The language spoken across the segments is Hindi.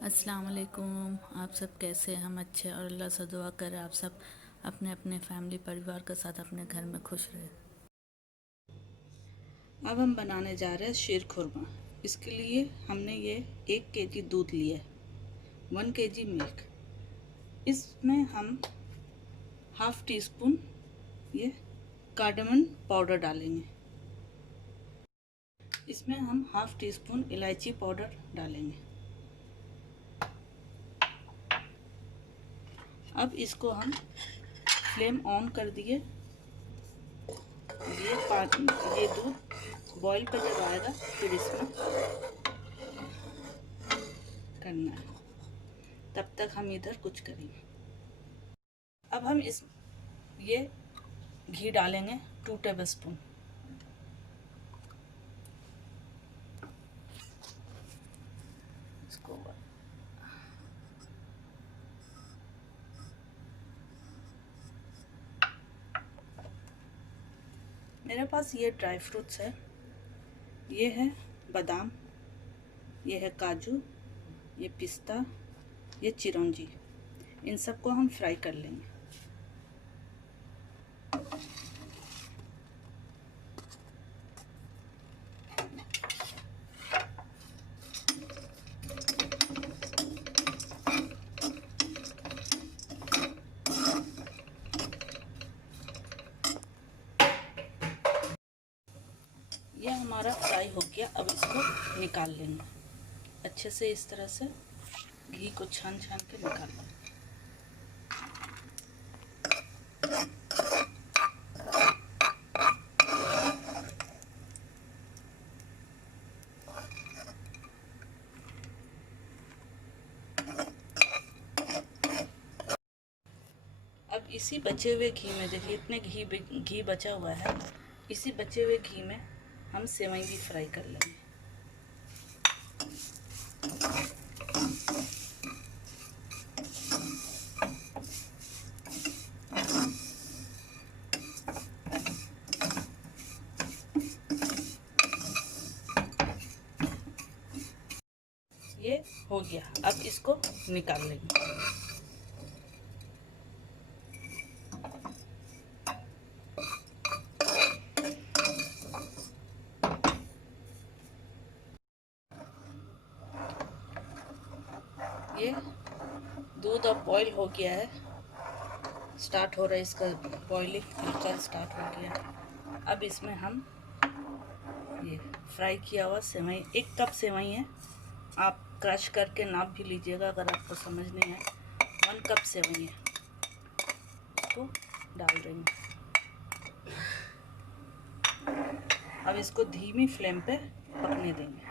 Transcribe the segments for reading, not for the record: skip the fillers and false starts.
अस्सलाम वालेकुम। आप सब कैसे हैं? हम अच्छे और अल्लाह से दुआ करें आप सब अपने अपने फैमिली परिवार के साथ अपने घर में खुश रहे। अब हम बनाने जा रहे हैं शीर खुरमा। इसके लिए हमने ये 1 kg दूध लिया है, 1 kg मिल्क। इसमें हम हाफ़ टी स्पून ये कार्डमम पाउडर डालेंगे। इसमें हम हाफ़ टी स्पून इलायची पाउडर डालेंगे। अब इसको हम फ्लेम ऑन कर दिए। ये दूध बॉईल पे जब आएगा फिर इसमें करना है, तब तक हम इधर कुछ करेंगे। अब हम ये घी डालेंगे 2 टेबलस्पून। इसको मेरे पास ये ड्राई फ्रूट्स है, ये है बादाम, ये है काजू, ये पिस्ता, ये चिरौंजी। इन सबको हम फ्राई कर लेंगे। ये हमारा फ्राई हो गया। अब इसको निकाल लेंगे अच्छे से। इस तरह से घी को छान छान के निकाल लेंगे। अब इसी बचे हुए घी में, देखिए इतने घी बचा हुआ है, इसी बचे हुए घी में हम सेवई भी फ्राई कर लेंगे। ये हो गया। अब इसको निकाल लेंगे। ये दूध अब बॉईल हो गया है, स्टार्ट हो रहा है, इसका बॉइलिंग हल्का स्टार्ट हो गया है। अब इसमें हम ये फ्राई किया हुआ सेवई, 1 कप सेवई है, आप क्रश करके नाप भी लीजिएगा अगर आपको समझ नहीं है। 1 कप सेवई है, इसको डाल देंगे। अब इसको धीमी फ्लेम पे पकने देंगे।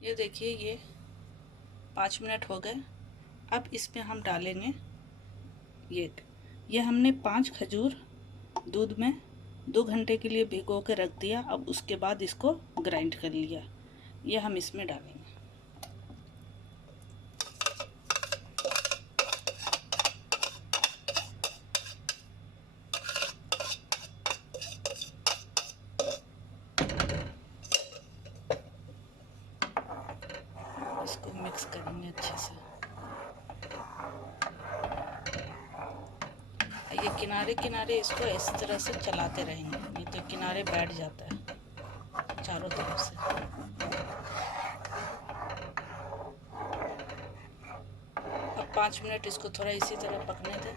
ये देखिए ये 5 मिनट हो गए। अब इसमें हम डालेंगे ये हमने 5 खजूर दूध में 2 घंटे के लिए भिगो के रख दिया। अब उसके बाद इसको ग्राइंड कर लिया, ये हम इसमें डालेंगे। इसको मिक्स करेंगे अच्छे से। ये किनारे किनारे इसको इस तरह से चलाते रहेंगे, नहीं तो किनारे बैठ जाता है चारों तरफ से। अब 5 मिनट इसको थोड़ा इसी तरह पकने दें।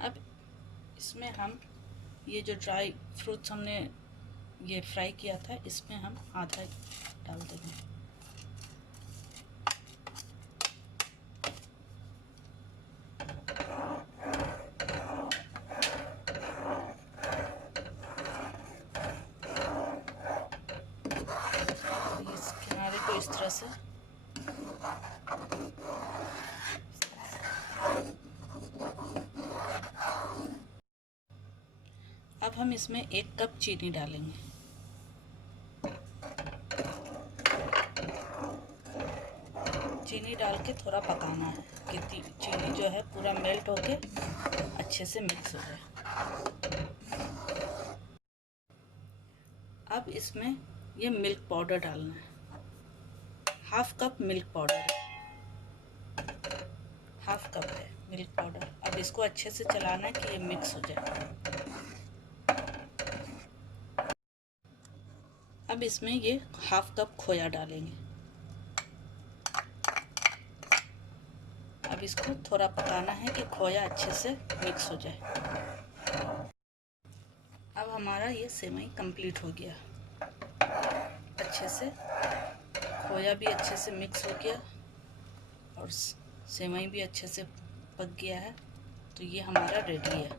अब इसमें हम ये जो ड्राई फ्रूट्स हमने ये फ्राई किया था, इसमें हम आधा डाल देंगे। इस किनारे को इस तरह से अब हम इसमें 1 कप चीनी डालेंगे। चीनी डाल के थोड़ा पकाना है कि चीनी जो है पूरा मेल्ट होके अच्छे से मिक्स हो जाए। अब इसमें ये मिल्क पाउडर डालना है, 1/2 कप मिल्क पाउडर है, 1/2 कप है मिल्क पाउडर। अब इसको अच्छे से चलाना है कि ये मिक्स हो जाए। अब इसमें ये 1/2 कप खोया डालेंगे। अब इसको थोड़ा पकाना है कि खोया अच्छे से मिक्स हो जाए। अब हमारा ये सेवई कंप्लीट हो गया, अच्छे से खोया भी अच्छे से मिक्स हो गया और सेवई भी अच्छे से पक गया है। तो ये हमारा रेडी है।